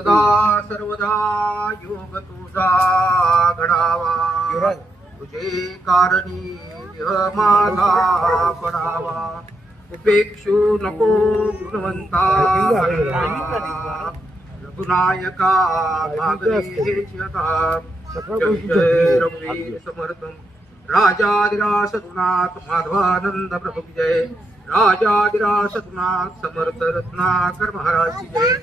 सदा सर्वदा योग तुझा घडावा तुझे कारणी देह माझा पडावा. उपेक्षू नको गुणवंता रघुनायका रघुवीर समर्थन राजाधिराज सदुनाथ माधवानंद प्रभू की जय. राजाधिराज सदुनाथ समर्थ रत्नाकर महाराज जय.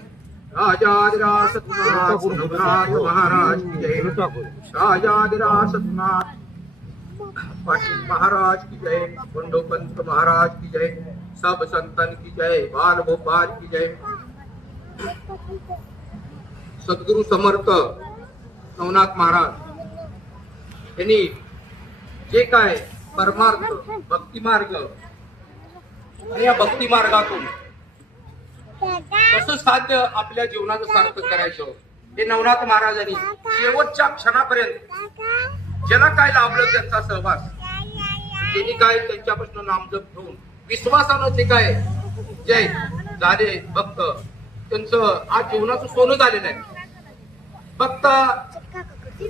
राजाधिराज सदुनाथ महाराज की जय। राजाधिराज सदुनाथ पाटील महाराज की जय। बंडोपंत महाराज की जय। सब संतन की जय बाल भोपाल की जय। सद्गुरु समर्थ नवनाथ महाराज। यांनी जे काय परमार्थ भक्ती मार्ग आणि या भक्ती मार्गातून कसं साध्य आपल्या जीवनाचं सार्थक करायचं. हे नवनाथ महाराजांनी शेवटच्या क्षणापर्यंत ज्याला काय लाभलं त्यांचा सहवास त्यांनी काय त्यांच्यापासून नामजप ठेवून विश्वासानं ते काय जय झाले भक्त त्यांचं आज जीवनाचं सोनं झालेलं आहे. फक्त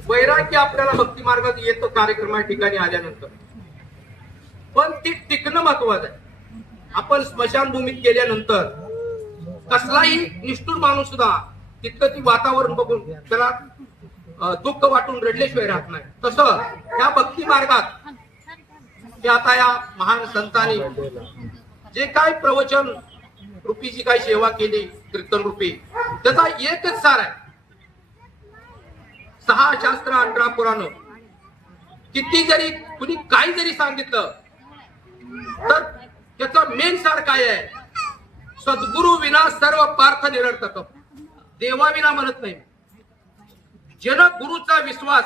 वैराग्य आपल्याला भक्ती मार्गात येतं कार्यक्रम ठिकाणी आल्यानंतर. पण ते टिकणं महत्वाचं आहे. आपण स्मशानभूमीत गेल्यानंतर कसलाही निष्ठुर माणूस सुद्धा तिथलं ती वातावरण बघून त्याला दुःख वाटून रडल्याशिवाय राहत नाही. तसं या भक्ती मार्गात हे आता या महान संतांनी जे काय प्रवचन रूपी जी काय सेवा केली कीर्तन रूपी त्याचा एकच सार आहे. सहा शास्त्र अठरा पुराण. किती जरी कुणी काही जरी सांगितलं तर त्याचा मेन सार काय आहे? सद्गुरु विना सर्व पार्थ निरर्थक. देवा विना म्हणत नाही. जन गुरुचा विश्वास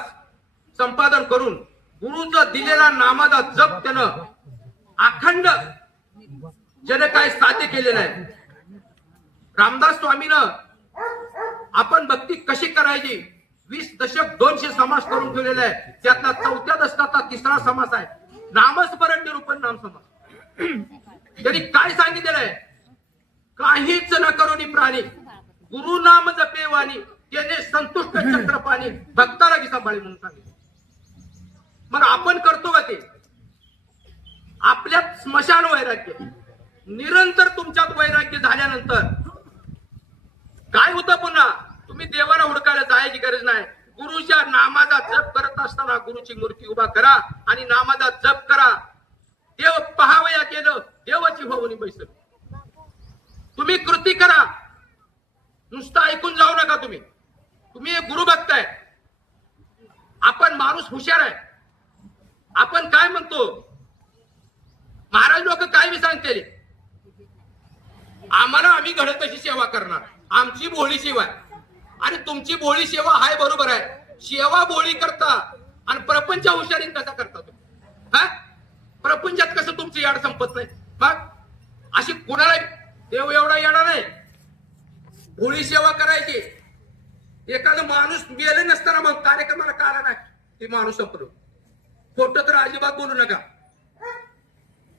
संपादन करून गुरुचा दिलेला नामाचा जप त्यानं अखंड ज्याने काय साध्य केलेलं आहे. रामदास स्वामीनं आपण भक्ती कशी करायची? वीस दशक दोनशे समास करून ठेवलेला आहे. त्यातला चौथ्या दशकाचा तिसरा समास आहे. नामस्मरण निरूपण नाम समास त्यांनी काय सांगितलेलं आहे? काहीच न करुणी प्राणी. गुरु नाम जपे वाणी त्याने संतुष्ट चक्र पाणी भक्ताला की सांभाळी म्हणून सांगितलं. मग आपण करतो का ते? आपल्यात स्मशान वैराग्य. निरंतर तुमच्यात वैराग्य झाल्यानंतर काय होतं पुन्हा? तुम्ही देवाला हुडकायला जायची गरज नाही. गुरुच्या नामाचा जप करत असताना गुरुची मूर्ती उभा करा आणि नामाचा जप करा. देव पहावया केलं देवाची होऊन बैसल. तुम्ही कृती करा. नुसतं ऐकून जाऊ नका तुम्ही. तुम्ही एक गुरु आहे आपण माणूस हुशार आहे. आपण काय म्हणतो? महाराज लोक काय मी सांगते आम्हाला आम्ही घडत तशी सेवा करणार. आमची बोळी सेवा आहे आणि तुमची बोळी सेवा हाय बरोबर आहे. सेवा बोळी करता आणि प्रपंच हुशारीन कसा करता तुम्ही. हा? प्रपंचात कसं तुमचं याड संपत नाही? मग अशी कुणाला देव एवढा येणार नाही होळी सेवा करायची. एखादा माणूस गेले नसताना मग कार्यक्रमाला काला नाही? ते माणूस संपलो खोट तर अजिबात बोलू नका.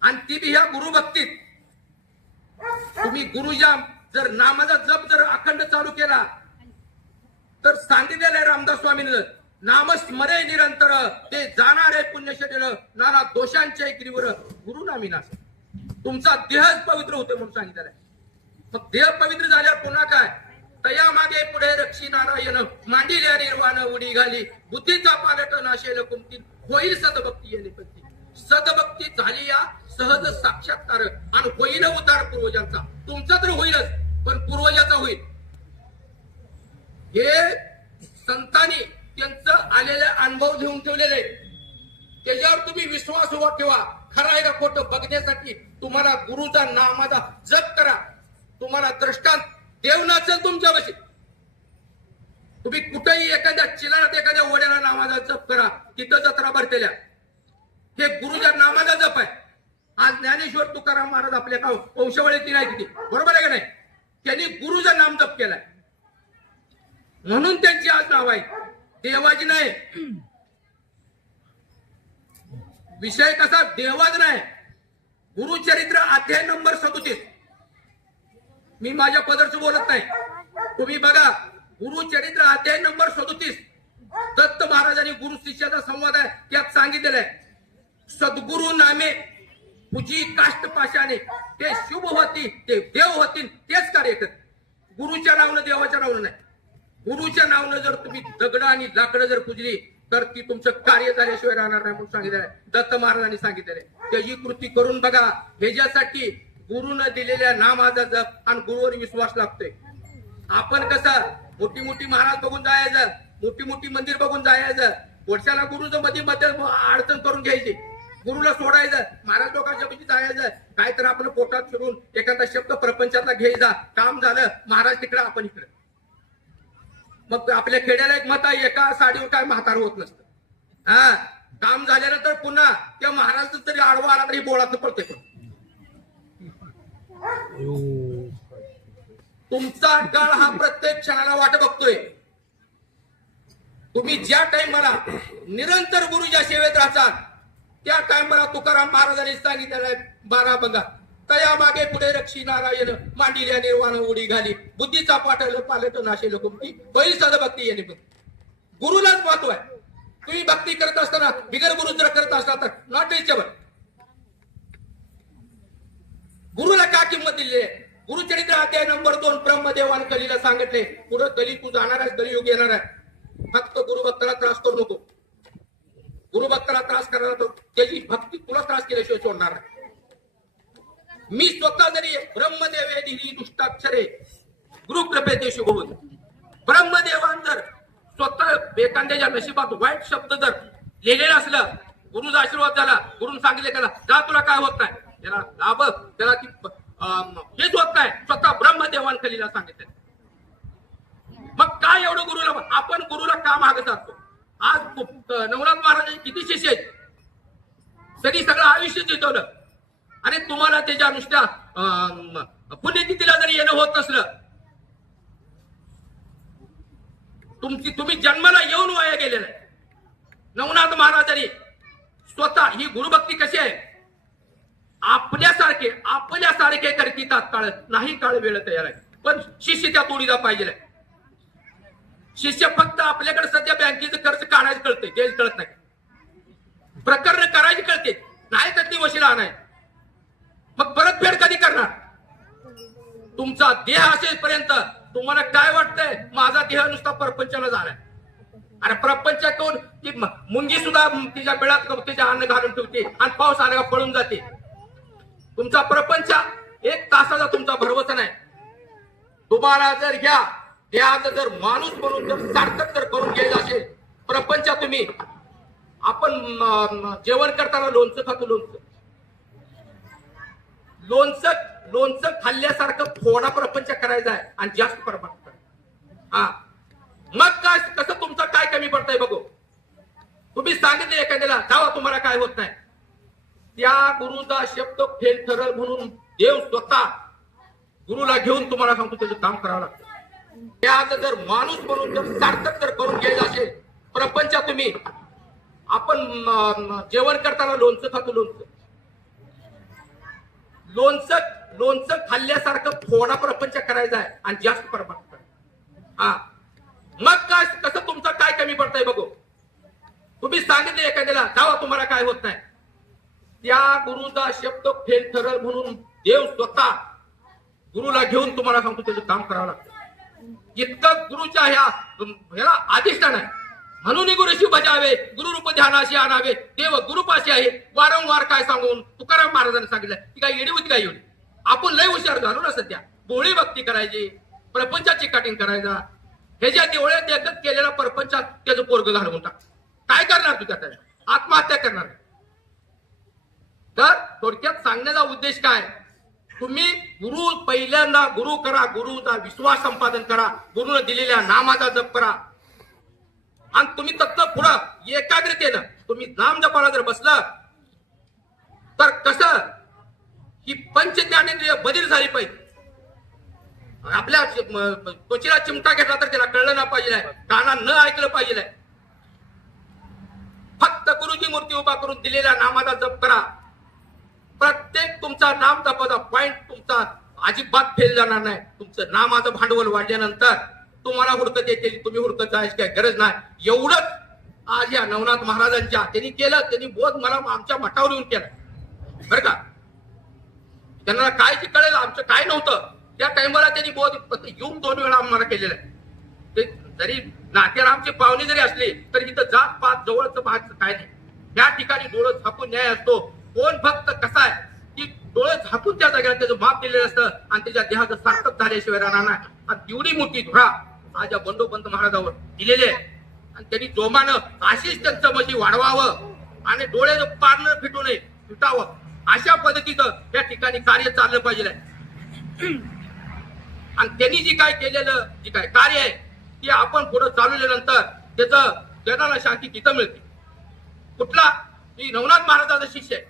आणि ती बी ह्या गुरु भक्तीत. तुम्ही गुरुजाम जर नामाचा जप जर अखंड चालू केला तर सांगितलेलं आहे रामदास स्वामींनी. नामस्मरे निरंतर. ते जाणारे पुण्यशरीर नाना दोषांच्या गिरीवर गुरु नामी नाश तुमचा देहच पवित्र होतो म्हणून सांगितलेला आहे. मग देह पवित्र झाल्यावर पुन्हा काय? तया मागे पुढे रक्षी नारायण मांडिल्या निर्वाण उडी घाली. बुद्धीचा पालट असेल कुंती होईल सदभक्ती येणे पत्ती सदभक्ती झाली या सहज साक्षात्कार आणि होईल उतार पूर्वजांचा. तुमचा तर होईलच पण पूर्वजाचा होईल. हे संतांनी त्यांचं आलेले अनुभव घेऊन ठेवलेले त्याच्यावर तुम्ही विश्वास उभा ठेवा. खरं आहे का खोटं? बघण्यासाठी तुम्हाला गुरुचा नामाचा जप करा. तुम्हाला दृष्टांत देव नसेल तुमच्यापाशी. तुम्ही कुठेही एखाद्या चिलात एखाद्या वड्याला नामाचा जप करा. तिथं जत्रा भरतेल्या. हे गुरुच्या नामाचा जप आहे. आज ज्ञानेश्वर तुकाराम महाराज आपल्या गाव वंशवळीतील आहे तिथे. बरोबर आहे का नाही? त्यांनी गुरुचा नाम जप केलाय. म्हणून त्यांची आज नाव आहे. देवाची नाही. विषय कसा? देवाच नाही. गुरुचरित्र अध्याय नंबर सदोतीस. मी माझ्या पदरचं बोलत नाही. तुम्ही बघा गुरुचरित्र अध्याय नंबर सदोतीस. दत्त महाराजांनी गुरु शिष्याचा संवाद आहे त्यात सांगितलेलं आहे. सद्गुरु नामे पूजी काष्ट पाशाने. ते शुभ होती ते देव होतील तेच कार्य करत. गुरुच्या नावनं देवाच्या नावनं नाही. गुरुच्या नावनं जर तुम्ही दगड आणि लाकडं जर पूजली तर ती तुमचं कार्य झाल्याशिवाय राहणार नाही म्हणून सांगितलं आहे. दत्त महाराजांनी सांगितलेलं आहे. त्याची कृती करून बघा ह्याच्यासाठी गुरुनं दिलेल्या नामाचा जप आणि गुरुवर विश्वास लागतोय. आपण कसं मोठी मोठी महाराज बघून जायचं मोठी मोठी मंदिर बघून जायचं वर्षाला गुरुचं मध्ये मध्ये अडचण करून घ्यायची गुरुला सोडायचं महाराज लोकांच्या पैकी जायचं काय तर आपलं पोटात फिरून एखादा शब्द प्रपंचातला घ्यायचा काम झालं महाराज तिकडं आपण इकडं. मग आपल्या खेड्याला एक मत आहे एका साडीवर काय म्हातार होत नसतं. हा? काम झाल्यानंतर पुन्हा त्या महाराज तरी आडवा आला तरी बोळात पडते पण तुमचा काळ हा प्रत्येक क्षणाला वाट बघतोय. तुम्ही ज्या टाइमला निरंतर गुरुच्या सेवेत राहतात त्या टाइमला तुकाराम महाराजांनी सांगितलेलं आहे बारा बघा त्या मागे पुढे रक्षी नारायण मांडिल्या निर्वाण उडी घाली. बुद्धीचा पाठवलं पालट नाशे लोक पहिली साधं भक्ती येणे गुरुलाच महत्त्व आहे. तुम्ही भक्ती करत असताना बिगर गुरु जर करत असता तर नॉट रिचेबल. गुरुला का किंमत दिली आहे? गुरुचरित्र अध्याय नंबर दोन ब्रह्मदेवान कलीला सांगितले. पुढे कली तू जाणार आहेस कलियुग येणार आहे. फक्त गुरुभक्ताला त्रास करू नको. गुरुभक्ताला त्रास करणार तो त्याची भक्ती तुला त्रास केल्याशिवाय सोडणार नाही. मी स्वतः जरी ब्रह्मदेवे दिली दुष्टाक्षरे गुरुकृपे ते शुभ ब्रह्मदेवान जर स्वतः एखाद्याच्या नशिबात वाईट शब्द जर लिहिलेला असलं गुरुचा आशीर्वाद झाला गुरुन सांगितले त्याला जा तुला काय होत नाही. त्याला लाभ त्याला ती अं, हेच होत नाही. स्वतः ब्रह्मदेवान कलीला सांगितलं. मग काय एवढं गुरुला आपण गुरुला का मागत असतो? आज नवनाथ महाराजांचे किती शिष्य आहेत? तरी सगळं आयुष्य जितवलं. आणि तुम्हाला त्याच्या नुसत्या अं, पुण्यतिथीला जरी येणं होत नसलं तुमची तुम्ही जन्माला येऊन वाया गेलेलं नवनाथ महाराजांनी स्वतः ही गुरुभक्ती कशी आहे? आपल्यासारखे आपल्यासारखे करती तात्काळ नाही काळ वेळ तयार आहे. पण शिष्य त्या तोडीला पाहिजे शिष्य फक्त आपल्याकडे सध्या बँकेचं कर्ज काढायचं कळतंय ते कळत नाही. प्रकरण करायची कळते नाही तर ती वशिला आणायची मग परतफेड कधी करणार तुमचा देह असेपर्यंत तुम्हाला काय वाटतंय? माझा देह नुसता परपंचाला झालाय. अरे प्रपंच कोण ती मुंगी सुद्धा तिच्या बिळात तिच्या अन्न घालून ठेवते आणि पाऊस आला का पळून जाते. तुमचा प्रपंच एक तासाचा तुमचा भरवसा नाही. तुम्हाला जर घ्या देहाचं जर माणूस म्हणून जर सार्थक जर करून घ्यायचं असेल प्रपंच तुम्ही आपण जेवण करताना लोणचं खातो लोणचं. लोणचं लोणचं खाल्ल्यासारखं फोडा प्रपंच करायचा आहे आणि जास्त प्रपंच हा. मग काय कसं तुमचं काय कमी पडतंय बघू. तुम्ही सांगितले एखाद्याला जावा तुम्हाला काय होत नाही. त्या गुरुचा शब्द फेल ठरल म्हणून देव स्वतः गुरुला घेऊन तुम्हाला सांगतो त्याचं काम करावं लागतं. त्यात जर माणूस म्हणून जर सार्थक जर करून घ्यायचं असेल प्रपंच तुम्ही आपण जेवण करताना लोणचं खातो लोणचं. लोणचं लोणचं खाल्ल्यासारखं थोडा प्रपंच करायचा आहे आणि जास्त प्रमाणात हा. मग काय कसं तुमचं काय कमी पडतंय बघू. तुम्ही सांगितले एखाद्याला जावा तुम्हाला काय होत नाही. त्या गुरुचा शब्द फेल ठरल म्हणून देव स्वतः गुरुला घेऊन तुम्हाला सांगतो त्याचं काम करावं लागतं. इतकं गुरुच्या ह्या ह्याला अधिष्ठान आहे म्हणून गुरुशी बजावे गुरुरूप ध्यानाशी आणावे. देव गुरुपाशी आहे. वारंवार काय सांगून तुकाराम महाराजांनी सांगितलं ती काय येडी होती काय येऊन आपण लय हुशार झालो ना सध्या. बोळी भक्ती करायची प्रपंचाची कटिंग करायचा. ह्याच्या देवळ्यात एकच केलेला प्रपंचात त्याचं पोरग घालवून टाक. काय करणार तू त्यात आत्महत्या करणार तर थोडक्यात सांगण्याचा उद्देश काय? तुम्ही गुरु पहिल्यांदा गुरु करा गुरुचा विश्वास संपादन करा गुरुने दिलेल्या नामाचा जप करा. आणि तुम्ही तत्व पुढं एकाग्रतेनं तुम्ही नाम जपाला जर बसलं तर कसं? ही पंच ज्ञानेंद्रिय बदल झाली पाहिजे. आपल्या त्वचेला चिमटा घेतला तर त्याला कळलं ना पाहिजे काना न ऐकलं पाहिजे फक्त गुरुजी मूर्ती उभा करून दिलेल्या नामाचा जप करा. प्रत्येक तुमचा नाम जपाचा पॉइंट तुमचा अजिबात फेल जाणार नाही. तुमचं नामाचं भांडवल वाढल्यानंतर तुम्हाला हुडकत येते. तुम्ही हुडकत जायची काय गरज नाही. एवढंच आज या नवनाथ महाराजांच्या त्यांनी केलं. त्यांनी बोध मला आमच्या मठावर येऊन केला. बरं का? त्यांना काय ते कळेल आमचं काय नव्हतं त्या टायमाला त्यांनी बोध येऊन दोन वेळा आम्हाला केलेलं आहे. ते जरी नातेरामचे आमचे पाहुणे जरी असले तरी इथं जात पात जवळच पाहायचं काय नाही. त्या ठिकाणी डोळं झाकून न्याय असतो. कोण भक्त कसा आहे की डोळं झाकून त्या जागेला त्याचं माप दिलेलं असतं आणि त्याच्या देहाचं सार्थक झाल्याशिवाय राहणार नाही. तिवडी तेवढी मोठी धुरा आज या बंडोपंत महाराजावर दिलेली आहे. आणि त्यांनी जोमानं अशीच त्यांचं मशी वाढवावं आणि डोळ्याचं पारणं फिटू नये फिटावं. अशा पद्धतीचं या ठिकाणी कार्य चाललं पाहिजे. आणि त्यांनी जी काय केलेलं जी काय कार्य आहे ते आपण पुढे चालवल्यानंतर त्याचं जनाला शांती तिथं मिळते. कुठला? मी नवनाथ महाराजाचा शिष्य आहे.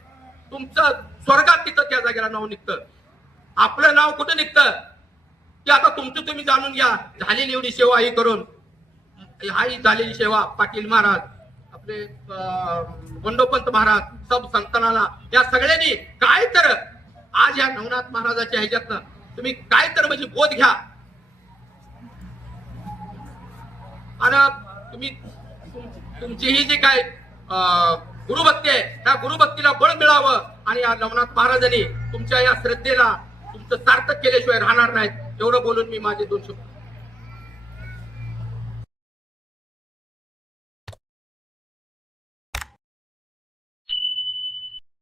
तुमचं स्वर्गात तिथं त्या जागेला नाव निघतं. आपलं नाव कुठं निघतं? की आता तुमचं तुम्ही जाणून घ्या. झालेली एवढी सेवा ही करून. हा ही झालेली सेवा पाटील महाराज. आपले बंडोपंत महाराज सब संतानाला या सगळ्यांनी काय तर आज या नवनाथ महाराजाच्या ह्याच्यातनं तुम्ही काय तर म्हणजे बोध घ्या. आणि तुम्ही तुमचीही तुमची ही जी काय अं, गुरुभक्ती आहे त्या गुरुभक्तीला बळ मिळावं आणि या नवनाथ महाराजांनी तुमच्या या श्रद्धेला तुमचं सार्थक केल्याशिवाय राहणार नाहीत. एवढं बोलून मी माझे दोन शब्द